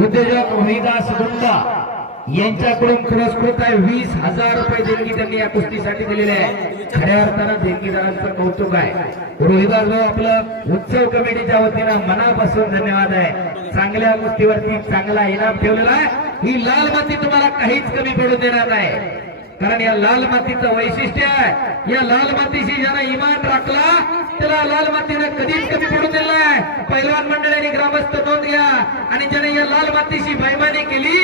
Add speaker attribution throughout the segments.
Speaker 1: उद्योजक हरिदास गुंडा यांच्याकडून पुरस्कृत आहे वीस हजार रुपये देणगी त्यांनी या कुस्तीसाठी दिलेले आहे. खऱ्या अर्थानं देणगीदारांचं कौतुक आहे. रोहिदास भाऊ आपलं उत्सव कमिटीच्या वतीनं मनापासून धन्यवाद आहे. चांगल्या कुस्तीवरती चांगला इनाम ठेवलेला आहे. ही लाल माती तुम्हाला काहीच कमी पडू देणार नाही. कारण या लाल मातीचं वैशिष्ट्य आहे. या लाल मातीशी ज्यानं इमान राखला त्याला लाल मातीनं कधीच कमी पडू दिलं नाही. पैलवान मंडळाने ग्रामस्थ नोंद घ्या. आणि ज्याने या लाल मातीशी बैमानी केली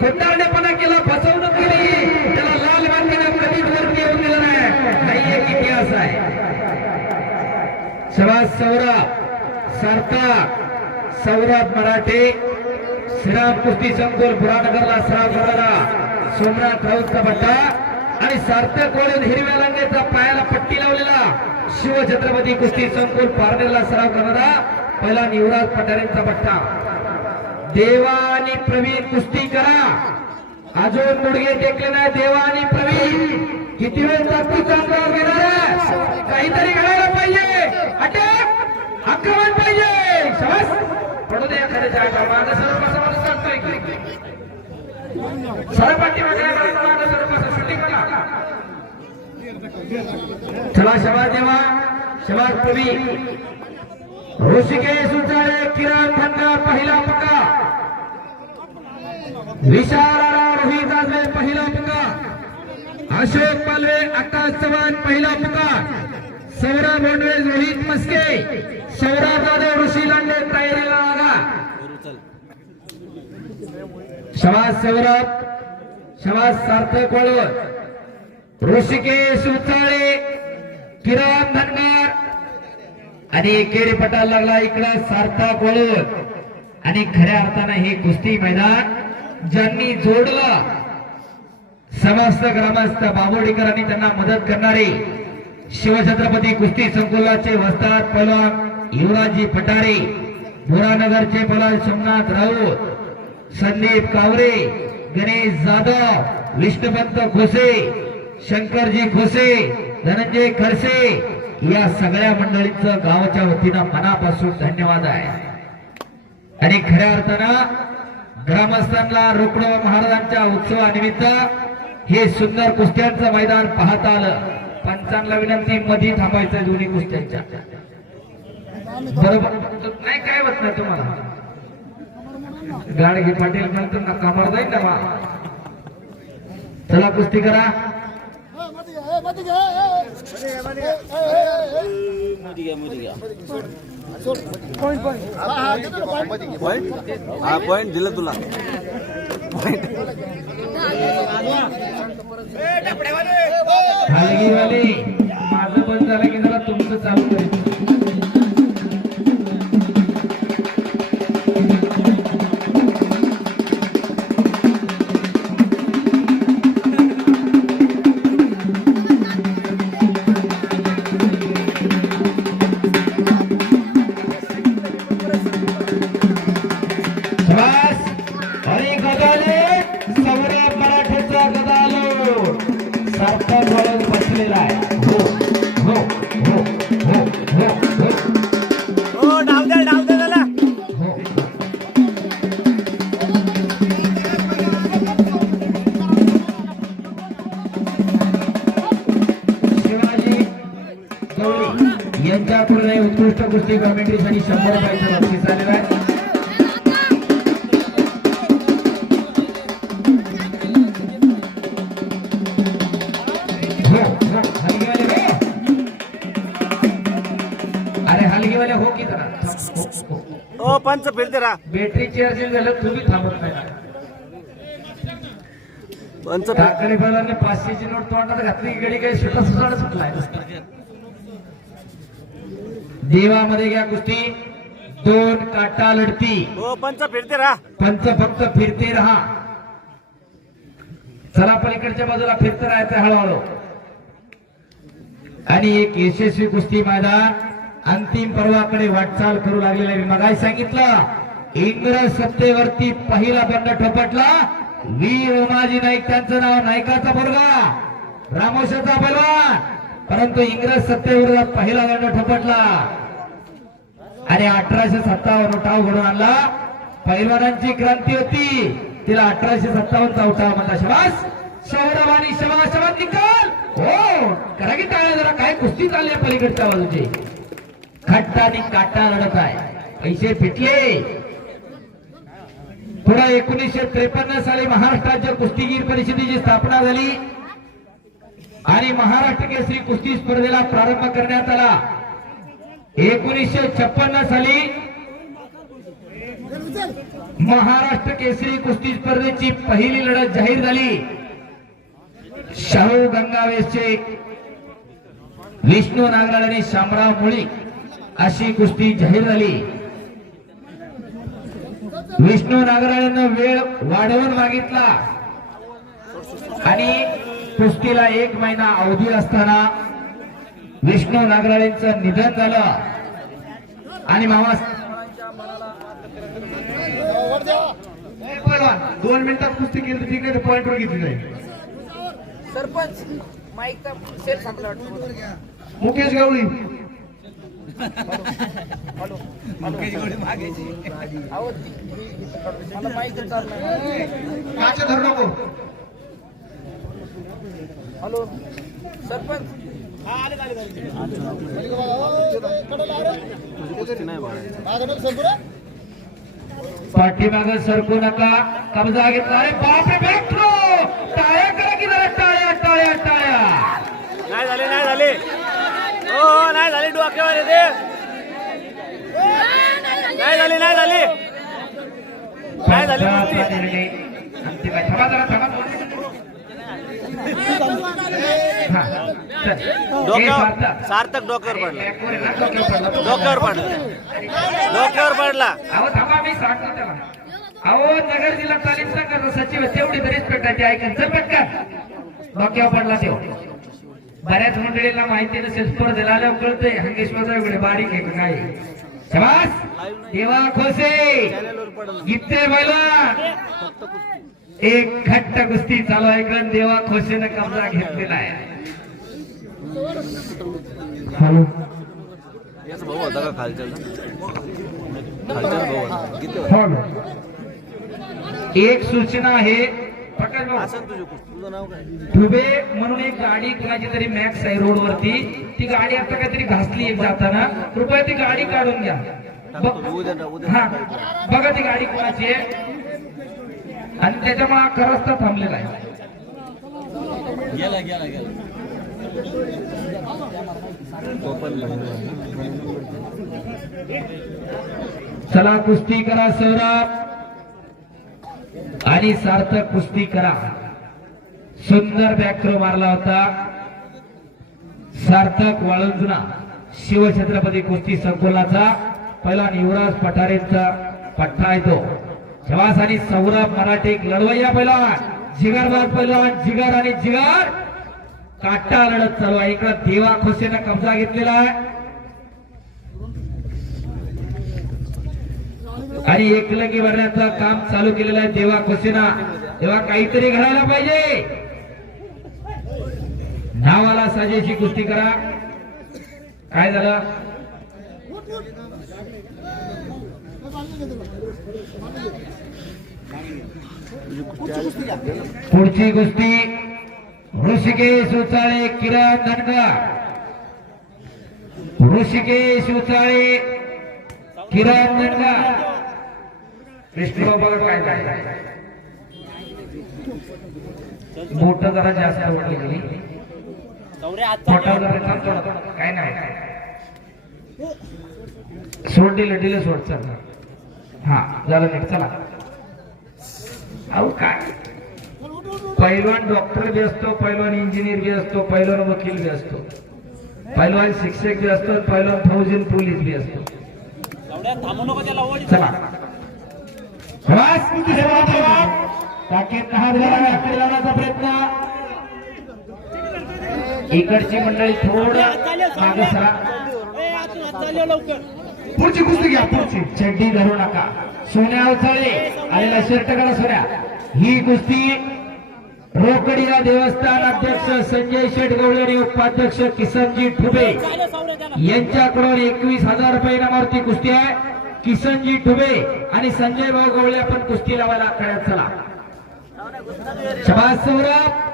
Speaker 1: खोटारडेपणा केला फसवणूक केली त्याला लाल मातीनं कधीच वरती येऊ दिलं नाही. एक इतिहास आहे. शबाज सौरा सारता सौरभ मराठे श्रीराम कुस्ती संकुल पुराणगरला सराव करणारा सोमनाथ राऊतचा पट्टा आणि सार्थक वळून हिरव्या रंगाचा पायाला पट्टी लावलेला शिवछत्रपती कुस्ती संकुल पारनेरला सराव करणारा पहिला युवराज पठारेंचा पट्टा देवा आणि प्रवीण कुस्ती करा. अजून मुडगे टेकले नाही देवा आणि प्रवीण. किती वेळ ताकदीचा चांगला घेणार काहीतरी घडायला पाहिजे. अटक. आक्रमण पाहिजे. पडू दे एखाद्या जागा सर्व सरळ सांगतोय की. चला शबा देवा शबाज कवी ऋषिकेश उचाळे किरण धनगर पहिला पक्का। विशाल रोहित आजवे पहिला पक्का। अशोक पालवे आकाश चव्हाण पहिला पक्का। सौरभ बोंडवे रोहित मस्के। सौरभ जाधव ऋषी लांडे तयारीला लागा शबाज सौरभ शबाज सार्थक वळवत ऋषिकेश उचाळे किरण धनगर आणि एकेरी पटायला लागला इकडं सार्थक वळवत आणि खऱ्या अर्थानं हे कुस्ती मैदान ज्यांनी जोडलं समस्त ग्रामस्थ बाबोडीकरांनी त्यांना मदत करणारे शिवछत्रपती कुस्ती संकुलाचे वस्ताद पहलवान युवराजी पटारे बोरानगरचे पहलवान सोमनाथ राऊत संदीप कावरे गणेश जाधव विष्णुपंत खोसे शंकरजी खोसे धनंजय खडसे या सगळ्या मंडळींचं गावाच्या वतीनं मनापासून धन्यवाद आहे. आणि खऱ्या अर्थानं ग्रामस्थांना रुक्ण महाराजांच्या उत्सवानिमित्त हे सुंदर कुस्त्यांचं मैदान पाहता आलं. पंचांना विनंती मध्ये थांबायचं दोन्ही कुस्त्यांच्या. बरोबर? नाही काय होत तुम्हाला? गाडगे पाटील नंतर ना कामावर जाईल ना. चला कुस्ती करा.
Speaker 2: हा पॉइंट दिलं तुला.
Speaker 1: माझं बंद झालं की जरा तुमचं चालू सार्थक वळून बसलेला आहे. हो हो हो हो हो हो.
Speaker 2: हो डाव द्या डाव द्या त्याला
Speaker 1: शिवाजी गवळी यांच्याकडून उत्कृष्ट कुस्ती कमेंट्रीसाठी शंभर रुपयाचं बक्षीस आलेलं आहे.
Speaker 2: पंच फिरते राहा.
Speaker 1: बॅटरी चार्जिंग झालं तुम्ही थांबत नाही.
Speaker 2: पंच
Speaker 1: टाकळी बैलांनी पाचशेची नोट तोंडात घातली की गडी काही सुटा सुटाड सुटलाय. देवामध्ये घ्या कुस्ती. दोन काटा लढती.
Speaker 2: हो पंच फिरते राहा.
Speaker 1: पंच फक्त फिरते राहा. चला पलीकडच्या बाजूला फिरत राहायचं हळूहळू. आणि एक यशस्वी कुस्ती मैदान. अंतिम पर्वाकडे वाटचाल करू लागलेला मी मगाय सांगितलं इंग्रज सत्तेवरती पहिला बंड ठोपटला. वीर उमाजी नाईक त्यांचं नाव नायकाचा मुलगा रामोशाचा पैलवान परंतु इंग्रज सत्तेवर पहिला बंड ठोपटला. आणि अठराशे सत्तावन्न उठाव घडून आणला. पैलवानांची क्रांती होती. तिला अठराशे सत्तावन्न चा उठाव म्हणता शबास शौरवानी आणि शबास निकाल. हो करा की टाळ्या जरा काय कुस्ती चालली पलीकडच्या बाजूची. खट्ट आणि काटा लढत आहे. पैसे फिटले पुढे एकोणीसशे त्रेपन्न साली महाराष्ट्र राज्य कुस्तीगीर परिषदेची स्थापना झाली. आणि महाराष्ट्र केसरी कुस्ती स्पर्धेला प्रारंभ करण्यात आला. एकोणीसशे छप्पन्न साली महाराष्ट्र केसरी कुस्ती स्पर्धेची पहिली लढत जाहीर झाली. शाहू गंगावेशचे विष्णू नागराळ आणि शामराव मुळी अशी कुस्ती जाहीर झाली. विष्णू नागराळानं वेळ वाढवून मागितला. आणि कुस्तीला एक महिना अवधी असताना विष्णू नागराळेंचं निधन झालं. आणि मामा
Speaker 3: दोन मिनिटात कुस्ती केली ठीक आहे पॉइंटवर घेतली जाईल.
Speaker 4: सरपंच
Speaker 3: मुकेश गवळी
Speaker 4: अहो ती- मला माईक चालणार
Speaker 3: काच्या धरू नको
Speaker 4: हॅलो. सरपंच.
Speaker 1: पाठीमाग सरकू नका. कब्जा घेतला. अरे बापरे बॅक्रो टाळ्या करा की जरा टाळ्या टाळ्या टाळ्या.
Speaker 2: नाही झाले नाही झाले. हो हो नाही झाले डोक्यावर येते नाही झाली नाही झाली. नाही झाली डोक्यावर
Speaker 1: सार्थक.
Speaker 2: डोक्यावर पडला.
Speaker 1: डोक्यावर पडला.
Speaker 2: डोक्यावर पडला.
Speaker 1: अहो थांबा मी सांगतो त्याला अहो नगर जिल्हा तालीम संघाचा सचिव तेवढी तरी पेटायची ऐकन. चल पटकन. डोक्यावर पडला तेव बऱ्याच मंडळींना माहिती नसेल स्पर्धेला आल्यावर कळतंय हंगेश्वरचा वेगळे बारीक आहे काय शबास! देवा खोसे! गीते बैला! एक घट्ट कुस्ती चालू आहे इकडं देवा खोसेनं कब्जा घेतलेला आहे. हॅलो
Speaker 2: याचा भाऊ होता का खालच्या? खालच्या भाऊ होता. किती होता?
Speaker 1: हॅलो एक सूचना आहे ठुबे म्हणून एक गाडी कुणाची तरी मॅक्स आहे रोड वरती ती गाडी आता काहीतरी घासली एक जाताना. कृपया ती गाडी काढून घ्या. हा. बघा ती गाडी कोणाची आहे. आणि त्याच्यामुळे हा रस्ता थांबलेला आहे.
Speaker 2: गेला गेला गेला. तो पण
Speaker 1: चला कुस्ती करा सौरभ. आणि सार्थक कुस्ती करा. सुंदर बॅक्रो मारला होता. सार्थक वाळुंजुना शिवछत्रपती कुस्ती संकुलाचा पहिला युवराज पठारेंचा पठ्ठा येतो. तो शवास आणि सौरभ मराठे लढवय्या पहिला जिगरबाज पहिला जिगर आणि जिगर. काटा लढत चालू आहे. इकडं देवा खोसेनं कब्जा घेतलेला आहे. आणि एकलगी भरण्याचं काम चालू केलेलं आहे देवा कुसेना तेव्हा काहीतरी घडायला पाहिजे. नावाला साजेशी कुस्ती करा. काय झालं? पुढची गोष्टी ऋषिकेश उचाळे किरण धनगा ऋषिकेश उचाळे किरण धनगा कृष्ण बाबा काय काय? मोठ जरा जास्त आवडली गेली. काय नाही. सोड दिलं दिलं सोड चल. हा झालं नाही चला. अहो काय? पैलवान डॉक्टर बी असतो पैलवान इंजिनियर बी असतो पैलवान वकील बी असतो. पैलवान शिक्षक बी असतो पैलवान फौजी पोलीस बी असतो. चला. प्रयत्न. इकडची मंडळी थोडं मागे सरा.
Speaker 3: पुढची कुस्ती घ्या पुढची.
Speaker 1: चड्डी धरू नका. सोन्या अवचाळे आलेला शर्ट करा सोन्या. ही कुस्ती रोकडिया देवस्थान अध्यक्ष संजय शेठ गवळे आणि उपाध्यक्ष किसनजी ठुबे. यांच्याकडून एकवीस हजार रुपये इनामावरती कुस्ती आहे. किसनजी ठुबे आणि संजय भाऊ गवळे आपण कुस्ती लावायला आखाड्यात चला. शबाज सौरभ.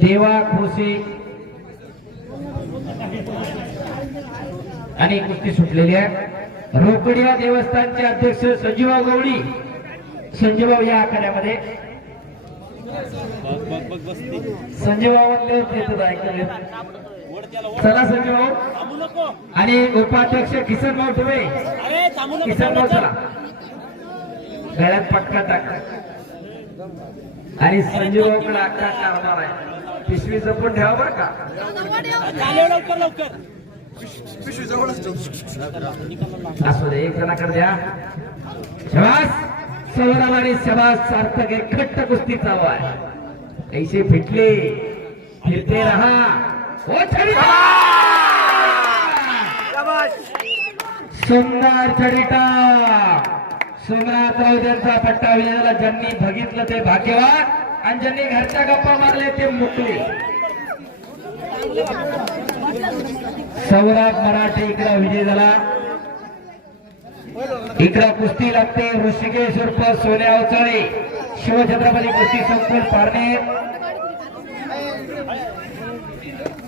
Speaker 1: देवा खोसे आणि कुस्ती सुटलेली आहे रोकडिया देवस्थानचे अध्यक्ष संजीवा गवळी संजीवभाऊ या आखाड्यामध्ये. संजीवभाऊ म्हणले होते ऐकलं चला संजय भाऊ आणि उपाध्यक्ष किसन भाऊ ठुबे किसन भाऊ चला. गळ्यात पटका टाक. आणि संजय भाऊकडे अक्का कारभार आहे. पिशवी जपून ठेवा बरं का. असू दे एक जणाकडे द्या. शबास सौरभ आणि शबास सार्थक एक खट्ट कुस्ती चालू आहे. ऐसे फिटले फिरते रहा. सुंदर चरिता. सोमनाथ राव यांचा पट्टा विजयाला ज्यांनी बघितलं ते भाग्यवान. आणि ज्यांनी घरच्या गप्पा मारले ते मुकले सौरभ मराठे इकडं विजय झाला. इकडं कुस्ती लागते. ऋषिकेश उर्फ सोने अवचळे शिवछत्रपती कुस्ती संकुल पारणे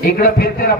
Speaker 1: इकडे फिरते ना